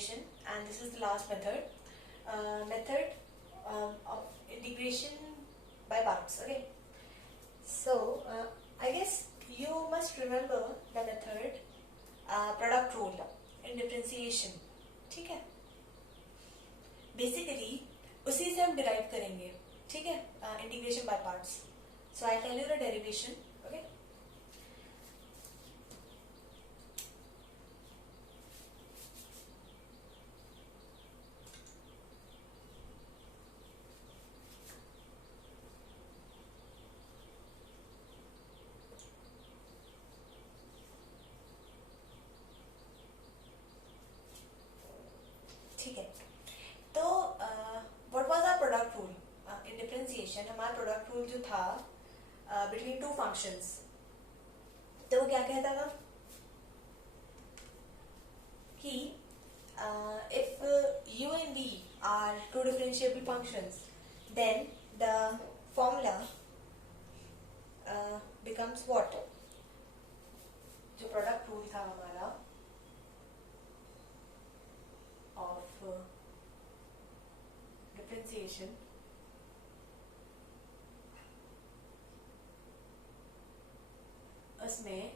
derivation, and this is the last method. Method of integration by parts. Okay. So I guess you must remember the method product rule in differentiation. ठीक है. Basically उसी से हम derive करेंगे. ठीक है. Integration by parts. So I tell you the derivation. Okay. ठीक है. तो what was our product rule in differentiation. हमारा प्रोडक्ट रूल जो था बिटवीन टू फंक्शंस, तो वो क्या कहता था कि if u and v are two differentiable functions, then the formula becomes what? जो प्रोडक्ट रूल था हमारा of differentiation, उसमें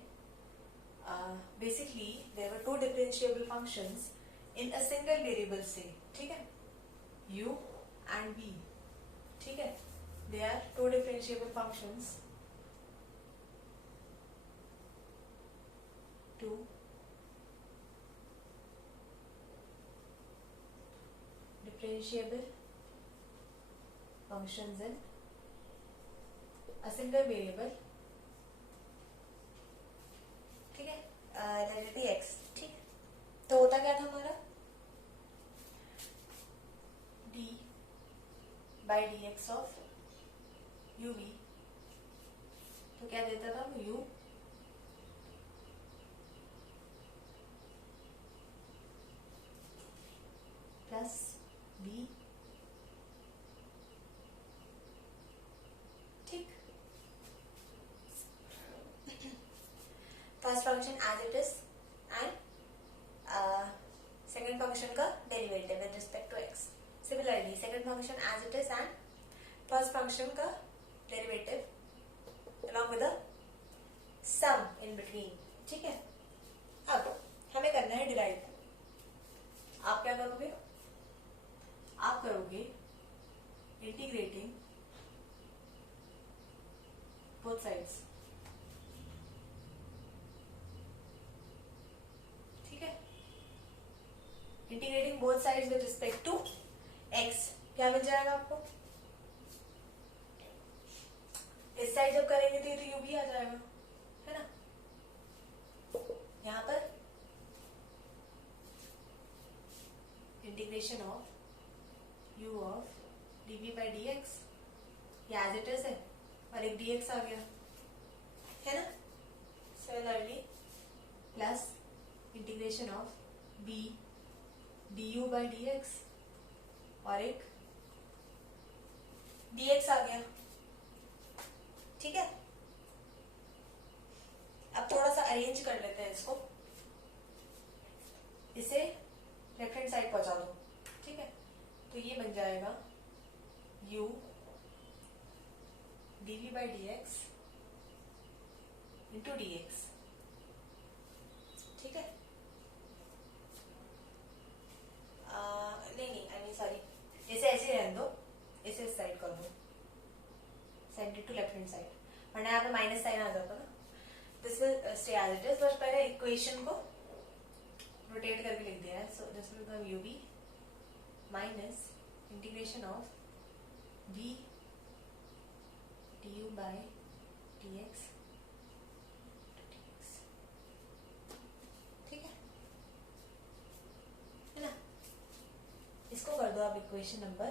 basically there were two differentiable functions in a single variable से. ठीक है. u and v. ठीक है. They are two differentiable functions. Two differentiable functions in a single variable. ठीक है. let it x. ठीक. तो होता क्या था हमारा d by dx of uv. तो क्या देता था u plus v. ठीक. First function as it is and second function का derivative with respect to x. Similarly second function as it is and first function का derivative along with a sum in between. ठीक है. अब हमें करना है derive. आप क्या करोगे? आप करोगे इंटीग्रेटिंग बोथ साइड्स. ठीक है. Integrating both sides with respect to x. क्या मिल जाएगा आपको? इस साइड जब करेंगे तो ये तो u भी आ जाएगा, है ना. यहां पर integration of u of dv by dx ये एज इट इज है और एक dx आ गया, है ना. Similarly plus integration of b du by dx और एक dx आ गया. ठीक है. अब थोड़ा सा अरेंज कर लेते हैं इसको. इसे लेफ्ट हैंड साइड पहुंचा दो. ठीक है. तो ये बन जाएगा u dv by dx into dx. ठीक है. नहीं आई मीन सॉरी, इसे ऐसे रहने दो. इसे इस साइड कर दो. Send it to left hand side, वरना यहाँ पे माइनस साइन आ जाता ना. This will stay as it is. बस पहले इक्वेशन को रोटेट करके लिख दिया है. So this will become u v minus integration of v du by dx to dx. ठीक है ना. इसको कर दो आप इक्वेशन नंबर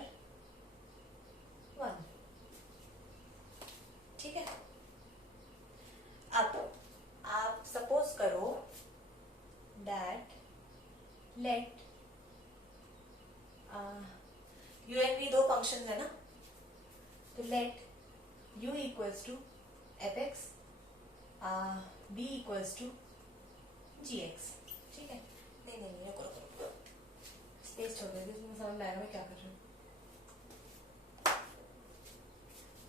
1. ठीक है. अब आप सपोज करो that let u and v दो फंक्शंस है ना. तो let u equals to fx, v equals to gx. ठीक है. नहीं रुको. स्पेस छोड़ देती हूँ, समझ में आएगा मैं क्या कर रही हूँ.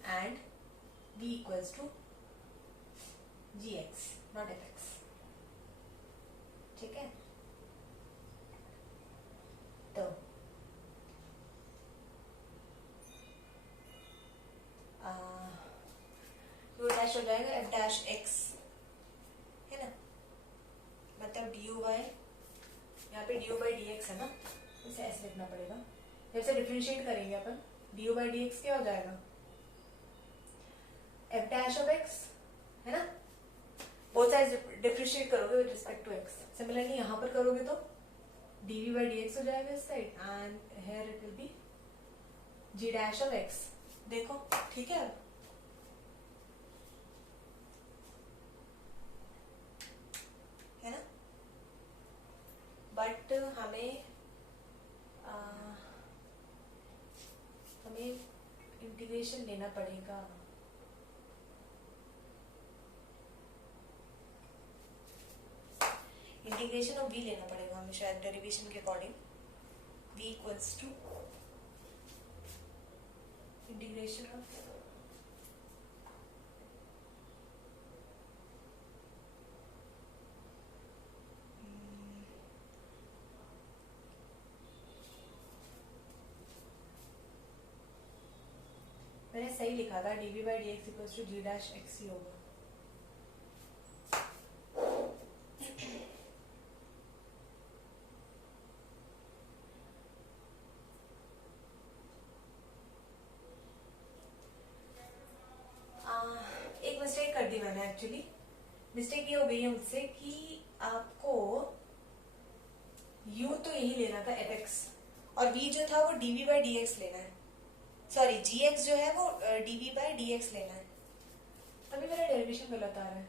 And v equals to gx not fx. ठीक है, तो यू डैश हो जाएगा एफ डैश एक्स, है ना, मतलब डी यू बाई, यहाँ पे D U by D x है ना, इसे ऐसे लिखना पड़ेगा. जब से डिफ्रेंशिएट करेंगे अपन, D U by D X क्या हो जाएगा, एफ डैश ऑफ एक्स, है ना. बोथ साइड डिफ्रेंशिएट करोगे with respect to X. Similarly यहाँ पर करोगे तो D V by D X हो जाएगा इस साइड, and here it will be G dash of X. देखो ठीक है, है ना. बट हमें इंटीग्रेशन लेना पड़ेगा. इंटीग्रेशन ऑफ v लेना पड़ेगा हमें शायद डेरिवेशन के according. v equals to integration of मैंने सही लिखा था, D V by D X equals to G dash X ही होगा. एक मिस्टेक कर दी मैंने एक्चुअली. मिस्टेक ये हो गई है मुझसे कि आपको u तो यही लेना था fx, और v जो था वो dv बाई dx लेना है. सॉरी, gx जो है वो dv बाई dx लेना है. अभी मेरा डेरिवेशन गलत आ रहा है.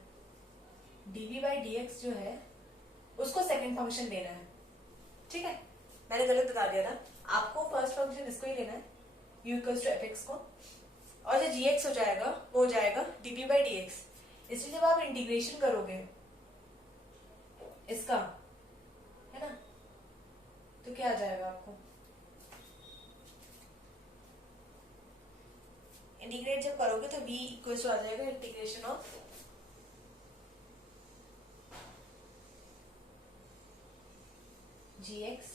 dv बाई dx जो है उसको सेकंड फंक्शन लेना है. ठीक है, मैंने गलत बता दिया था. आपको फर्स्ट फंक्शन इसको ही लेना है, u इक्वल्स टू fx को, और जो gx हो जाएगा वो हो जाएगा dv बाई dx. इसलिए जब आप इंटीग्रेशन करोगे इसका, है ना, तो क्या आ जाएगा आपको, इंटीग्रेट जब करोगे तो v इक्वल टू आ जाएगा इंटीग्रेशन ऑफ gx.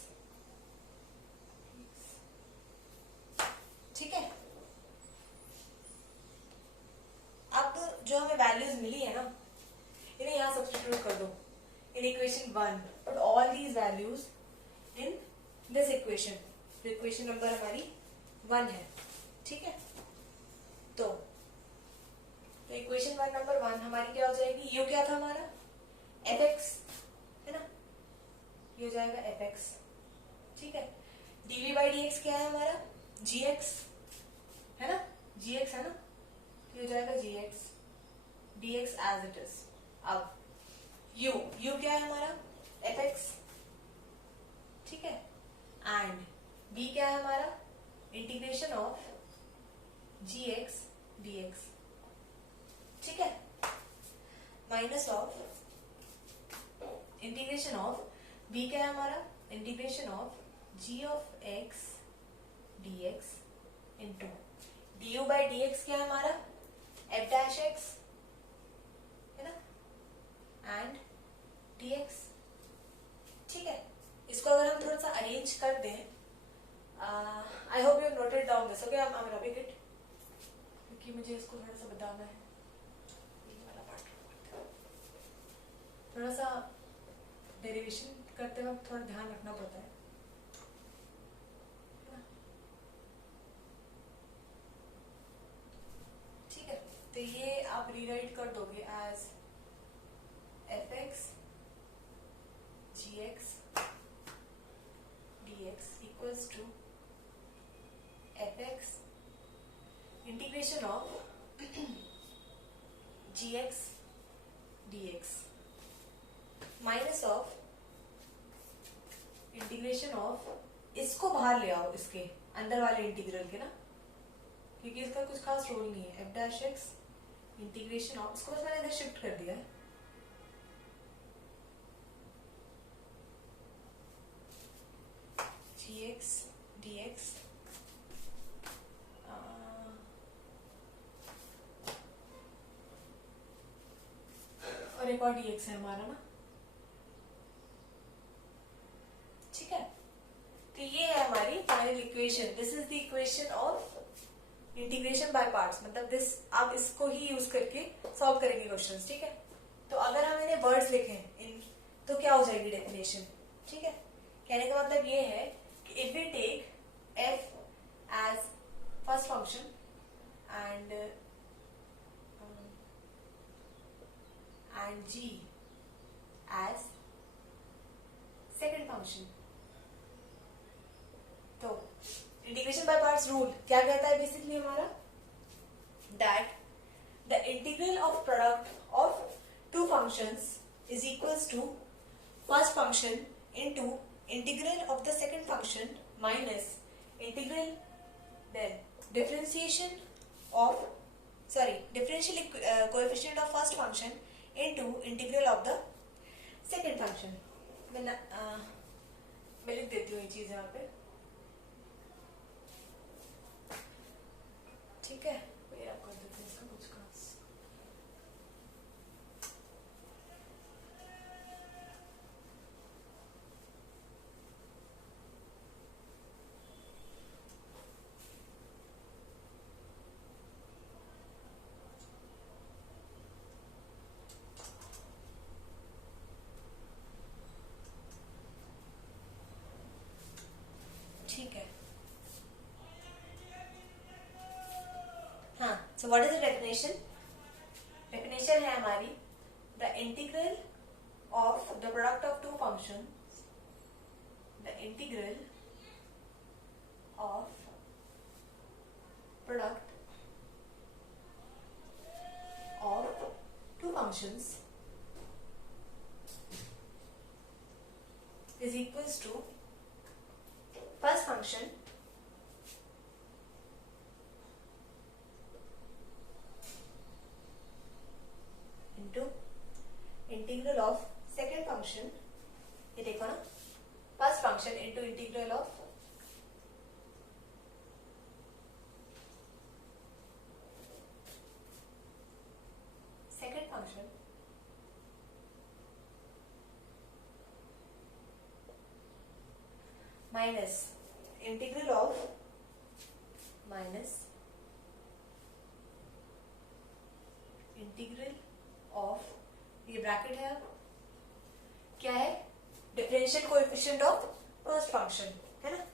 ठीक है, अब जो हमें वैल्यूज मिली है ना, इन्हें यहाँ सब्स्टिट्यूट कर दो in equation 1. Put all these values in this equation. Equation number हमारी 1 है. ठीक है, तो इक्वेशन 1 नंबर 1 हमारी क्या हो जाएगी, यू क्या था हमारा fx, है ना, ये हो जाएगा fx. ठीक है, dv बाई dx क्या है हमारा gx, है ना, gx है ना, ये हो जाएगा gx, dx as it is. अब u क्या है हमारा fx. ठीक है, एंड v क्या है हमारा इंटीग्रेशन ऑफ gx dx. ठीक है, minus of integration of v क्या है हमारा integration of g of x dx into du by dx क्या है हमारा f डैश x, है ना, एंड dx. ठीक है, इसको अगर हम थोड़ा सा अरेंज कर दें, I hope you noted down this. Okay, I am rubbing it क्योंकि मुझे इसको थोड़ा सा बताना है. थोड़ा सा डेरिवेशन करते वक्त थोड़ा ध्यान रखना पड़ता है. ठीक है, तो ये आप रीराइट कर दोगे as fx gx dx equals to fx integration of gx dx minus of integration of, इसको बाहर ले आओ इसके अंदर वाले इंटीग्रल के ना, क्योंकि इसका कुछ खास रोल नहीं है. F dash x integration of, इसको बस मैंने इधर शिफ्ट कर दिया है. एक्स डी एक्स, और एक और डी एक्स है हमारा ना, ठीक है। तो ये है हमारी final equation. This is the equation of integration by parts, मतलब दिस आप इसको ही यूज करके सॉल्व करेंगे क्वेश्चंस, ठीक है। तो अगर हम इन्हें वर्ड्स लिखें इन, तो क्या हो जाएगी डेफिनेशन, ठीक है। कहने का मतलब ये है कि if we take F as first function and g as second function, तो इंटीग्रेशन बाय पार्ट्स रूल क्या कहता है बेसिकली हमारा, that the integral of product of two functions is equals to first function into integral of the second function minus integral then differentiation of differential coefficient of first function into integral of the second function। मैं लिख देती हूँ ये चीज यहाँ पे, ठीक है। फिर आप कर देते हैं इसका कुछ खास। ठीक है, हाँ। So what is the definition? Definition है हमारी the integral of the product of two function, the integral of product of two functions is equals to first function into integral of second function, ये देखो ना, first function into integral of second function minus integral of ये bracket है, क्या है, differential coefficient of first function, है ना।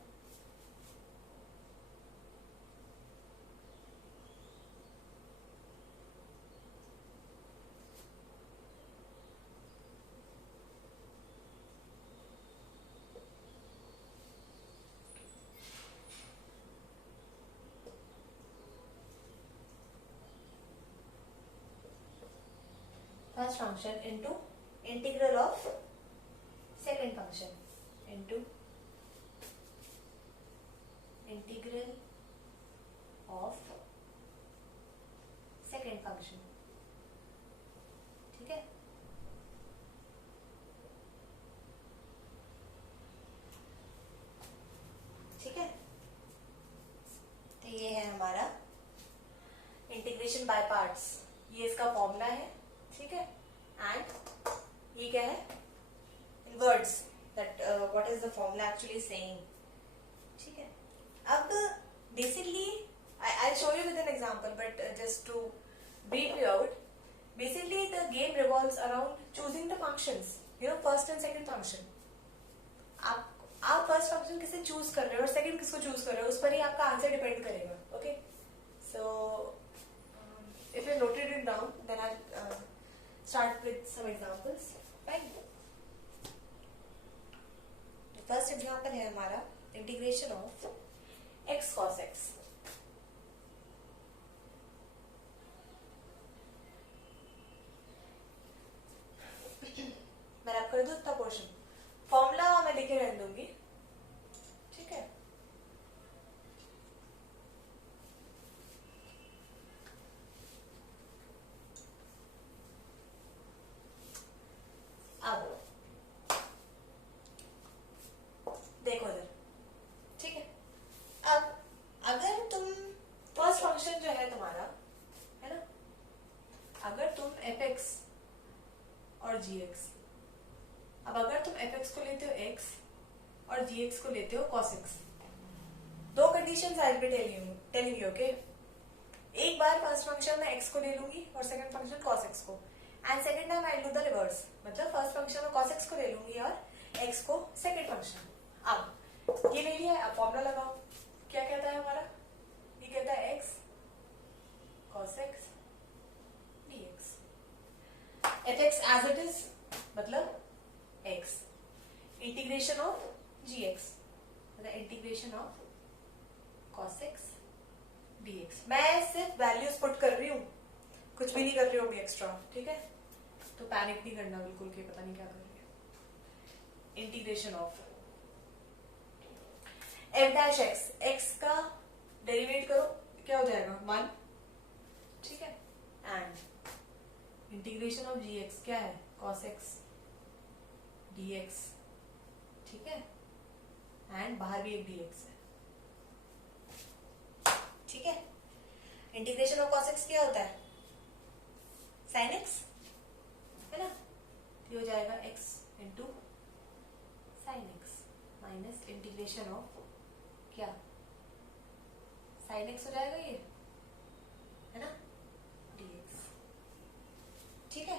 first function into integral of second function into integral of second function, ठीक है। ठीक है, तो ये है हमारा इंटीग्रेशन बाय पार्ट्स, ये इसका फॉर्मूला है, ठीक है। एंड ये क्या है, in words that what is the formula actually saying, ठीक है। अब basically I show you with an example, but just to brief you out, basically the game revolves around choosing the functions, you know, first and second function. आप first function किसे choose कर रहे हो और second किसको choose कर रहे हो, उस पर ही आपका आंसर डिपेंड करेगा, okay. So if you noted it down, then I'll start with some examples, right? The first example है हमारा integration of x cos x। मैं आप कर दूँ इतना पोर्शन, फॉर्मूला मैं लिखे रहने दूंगी, ठीक है। अब देखो इधर, और gx। अब अगर तुम fx को लेते हो x और gx को लेते हो cos x, दो conditions I will be telling you, okay. एक बार फर्स्ट फंक्शन में x को ले लूंगी और सेकंड फंक्शन cos x को, and second time I do the reverse, मतलब फर्स्ट फंक्शन में cos x को ले लूंगी और x को सेकंड फंक्शन। अब ये ले लिया, अब फॉर्मूला लगाओ। क्या कहता है हमारा, ये कहता है x cos x dx, fx as it is मतलब x इंटीग्रेशन ऑफ gx मतलब integration of cos x dx। मैं सिर्फ वैल्यूज पुट कर रही हूँ, कुछ भी नहीं कर रही हूँ अभी एक्स्ट्रा, ठीक है। तो पैनिक नहीं करना बिल्कुल कि पता नहीं क्या कर रही है। Integration of f dash x, x का डेरिवेट करो, क्या हो जाएगा 1, ठीक है। एंड इंटीग्रेशन ऑफ gx क्या है cos x dx, ठीक है। एंड बाहर भी एक dx है, ठीक है। इंटीग्रेशन ऑफ cos x क्या होता है sin x, है ना। ये हो जाएगा x into sin x minus integration of क्या sin x हो जाएगा ये, है ना dx, ठीक है।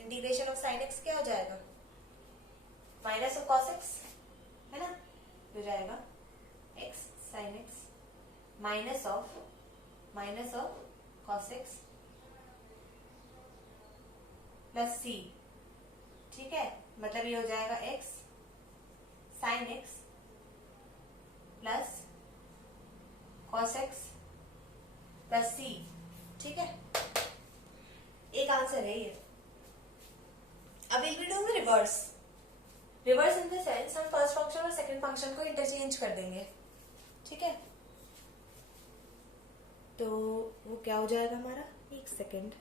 इंटीग्रेशन ऑफ sin x क्या हो जाएगा माइनस ऑफ cos x, है ना, हो जाएगा x sin x minus of cos x plus c, ठीक है। मतलब ये हो जाएगा x sin x plus cos x plus c, ठीक है। एक आंसर है ये। अब will be doing reverse, reverse in the sense हम फर्स्ट फंक्शन और सेकंड फंक्शन को इंटरचेंज कर देंगे, ठीक है। तो वो क्या हो जाएगा हमारा, एक सेकेंड,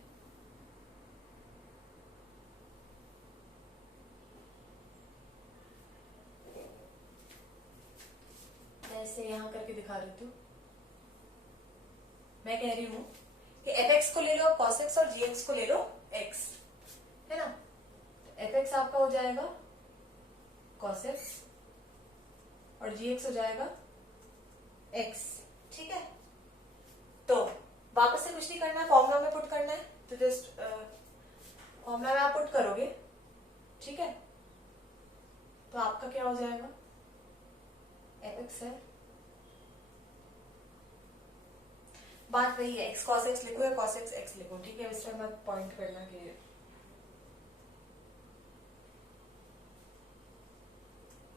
मैं इसे यहां करके दिखा देती हूँ। मैं कह रही हूं कि fx को ले लो cos x और gx को ले लो x, है ना। fx आपका हो जाएगा cos x और gx हो जाएगा x, ठीक है। तो वापस से कुछ नहीं करना है, फॉर्मूला में पुट करना है, तो जस्ट फॉर्मूला में आप पुट करोगे, ठीक है। तो आपका क्या हो जाएगा fx है, बात वही है, x cos x लिखो या cos x x लिखो, ठीक है। इस पर मत पॉइंट करना कि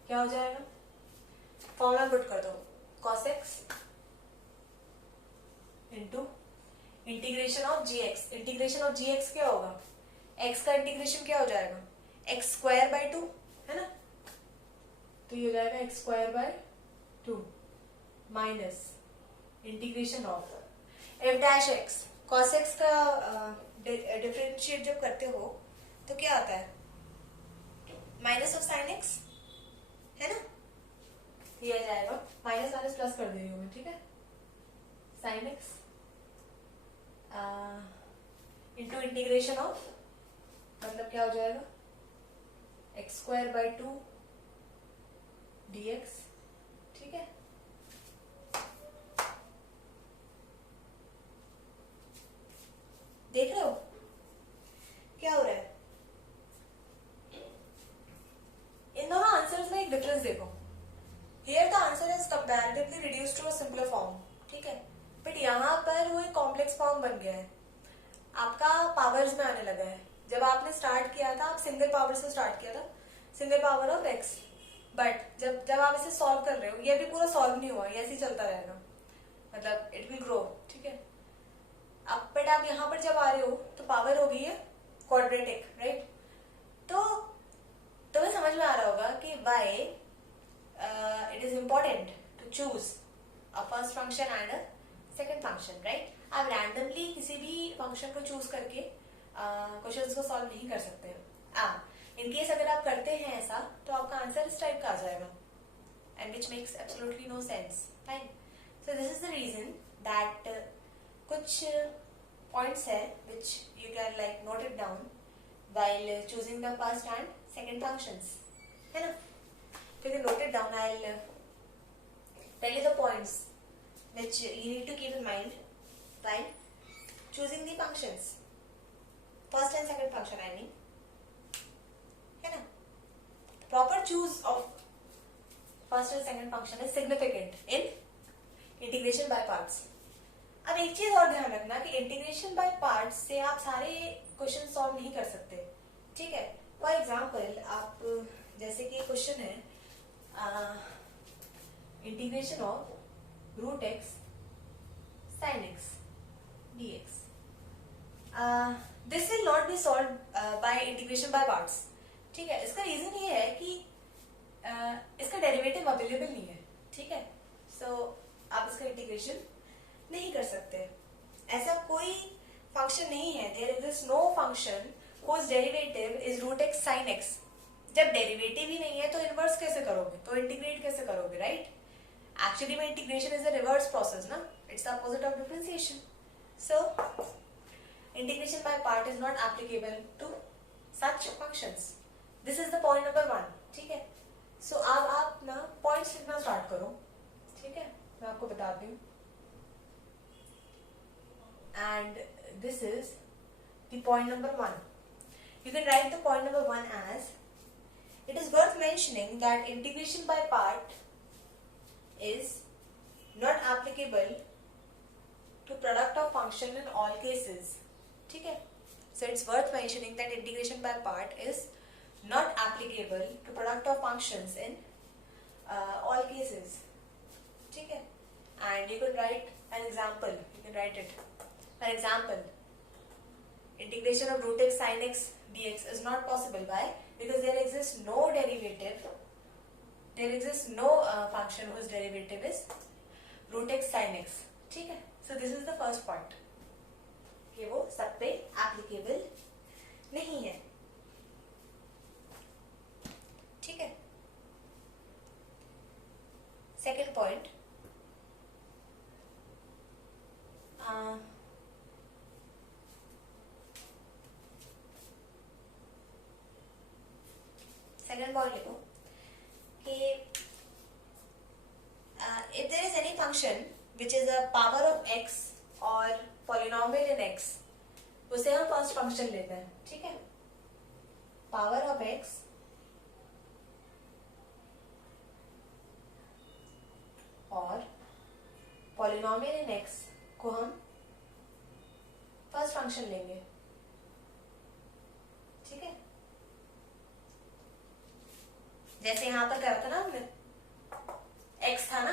क्या हो जाएगा, फॉर्मूला पुट कर दो cos x into integration of gx। Integration of gx क्या होगा, x का इंटीग्रेशन क्या हो जाएगा x स्क्वायर बाय 2, है ना। तो ये हो जाएगा x square by 2 minus integration of f dash x। cos x का डिफरेंशिएट जब करते हो तो क्या आता है माइनस ऑफ sin x, है ना। ये आ जाएगा माइनस माइनस प्लस कर दे रही हूँ मैं, ठीक है। sin x into integration of मतलब क्या हो जाएगा x स्क्वायर बाय 2 dx, ठीक है। देख रहे हो क्या हो रहा है, इन दोनों आंसर्स में एक डिफरेंस देखो। Here the answer is comparatively reduced to a simpler form, ठीक है। बट यहाँ पर वो एक कॉम्प्लेक्स फॉर्म बन गया है, आपका पावर्स में आने लगा है। जब आपने स्टार्ट किया था, आप सिंगल पावर से स्टार्ट किया था, single power of x, but जब आप इसे सॉल्व कर रहे हो, ये भी पूरा सॉल्व नहीं हुआ, ये ऐसे ही चलता रहेगा, मतलब इट विल ग्रो, ठीक है। अब बट आप यहाँ पर जब आ रहे हो तो पावर हो गई है क्वाड्रेटिक, राइट। तो तुम्हें समझ में आ रहा होगा कि why it is important to choose a first function and a second function, right. आप रैंडमली किसी भी फंक्शन को चूज करके क्वेश्चंस को सॉल्व नहीं कर सकते हो। इन केस अगर आप करते हैं ऐसा तो आपका आंसर इस टाइप का आ जाएगा, and which makes absolutely no sense, fine. So this is the reason that कुछ पॉइंट्स है which you can like note it down while choosing the first and second functions, है ना? So you can note it down. I'll tell you the points which you need to keep in mind while choosing the functions, first and second function I mean, है ना? Proper choose of first and second function is significant in integration by parts. अब एक चीज और ध्यान रखना कि integration by parts से आप सारे क्वेश्चन सॉल्व नहीं कर सकते, ठीक है? फॉर एग्जांपल आप जैसे कि क्वेश्चन है integration of root X sine X dx. This will not be solve by integration by parts, ठीक है? इसका रीजन ये है कि इसका डेरिवेटिव अवेलेबल नहीं है, ठीक है? सो आप इसका इंटीग्रेशन नहीं कर सकते. ऐसा कोई फंक्शन नहीं है, there is no function whose derivative is root x sin x. जब डेरिवेटिव ही नहीं है तो इनवर्स कैसे करोगे, तो इंटीग्रेट कैसे करोगे, राइट? एक्चुअली में integration is a reverse process ना, it's the opposite of differentiation. So integration by part is not applicable to such functions. This is the point number 1, ठीक है? सो अब आप ना पॉइंट्स लिखना स्टार्ट करो, ठीक है? मैं आपको बताती हूँ. And this is the point number 1. You can write the point number 1 as, it is worth mentioning that integration by part is not applicable to product of function in all cases, ठीक है? So it's worth mentioning that integration by part is not applicable to product of functions in all cases, ठीक है? And you can write an example. You can write it. For example, integration of root x sin x dx is not possible. Why? Because there exists no derivative. There exists no function whose derivative is root x sin x. ठीक है? So this is the first point. कि वो सब पे applicable नहीं है. ठीक है? Second point. सेकेंड पॉइंट लिखो कि if there is any function which is a power of x or polynomial in x, उसे हम फर्स्ट फंक्शन लेते हैं, ठीक है? पावर ऑफ x और polynomial in x को हम फर्स्ट फंक्शन लेंगे, ठीक है? जैसे यहां पर करा था ना हमने, x था ना,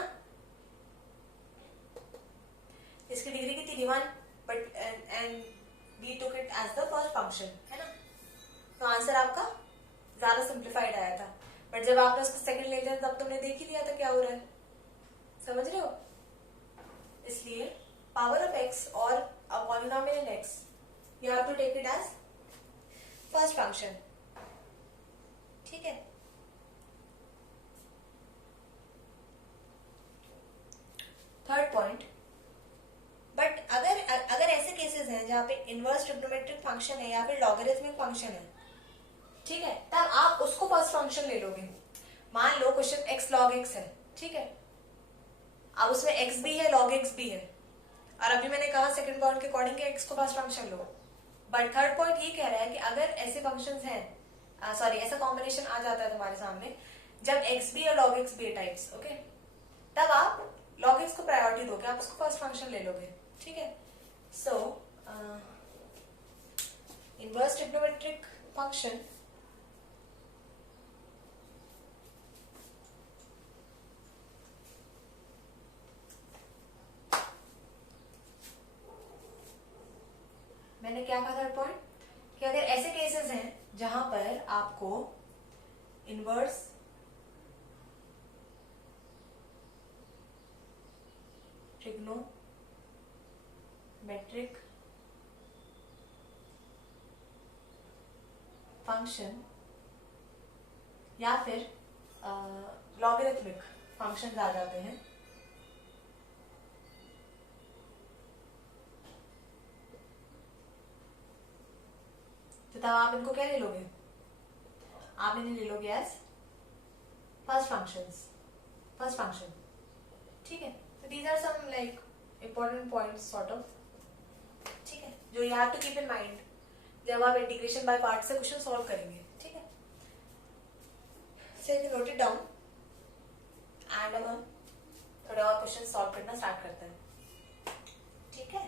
इसकी डिग्री कितनी थी 1, but and we took it as the first function, है ना? तो आंसर आपका ज्यादा सिंप्लीफाइड आया था. बट जब आपने उसको सेकंड ले लिया तब तुमने देख ही लिया था क्या हो रहा है. समझ रहे हो? इसलिए पावर ऑफ x और a polynomial in x, you have to take it as first function, ठीक है? थर्ड पॉइंट, बट अगर ऐसे केसेस हैं जहां पे इनवर्स ट्रिग्नोमेट्रिक फंक्शन है या फिर लॉगरिथमिक फंक्शन है, ठीक है, तब आप उसको फर्स्ट फंक्शन ले लोगे. मान लो क्वेश्चन x log x है, ठीक है? अब उसमें x भी है log x भी है, और अभी मैंने कहा सेकंड पॉइंट के अकॉर्डिंग x को first function low. But third point ये कह रहा है कि अगर ऐसे फंक्शंस हैं, सॉरी ऐसा कॉम्बिनेशन आ जाता है तुम्हारे सामने जब x भी और log x भी है टाइप्स, ओके, तब आप log x को प्रायोरिटी दोगे, आप उसको फर्स्ट फंक्शन ले लोगे, ठीक है? सो इनवर्स ट्रिग्नोमेट्रिक फंक्शन मैंने क्या कहा थर्ड पॉइंट, कि अगर ऐसे केसेस हैं जहां पर आपको इनवर्स ट्रिग्नोमेट्रिक फंक्शन या फिर लॉगरिथमिक फंक्शंस आ जाते हैं, मतलब आप इनको क्या ले लोगे, आप इन्हें ले लोगे एज फर्स्ट फंक्शन, ठीक है। तो these are some like important points sort of, ठीक है, जो you have to keep in mind जब आप इंटीग्रेशन बाय पार्ट से क्वेश्चन सॉल्व करेंगे, ठीक है। So you note it down and हम थोड़े और क्वेश्चन सॉल्व करना स्टार्ट करते हैं, ठीक है।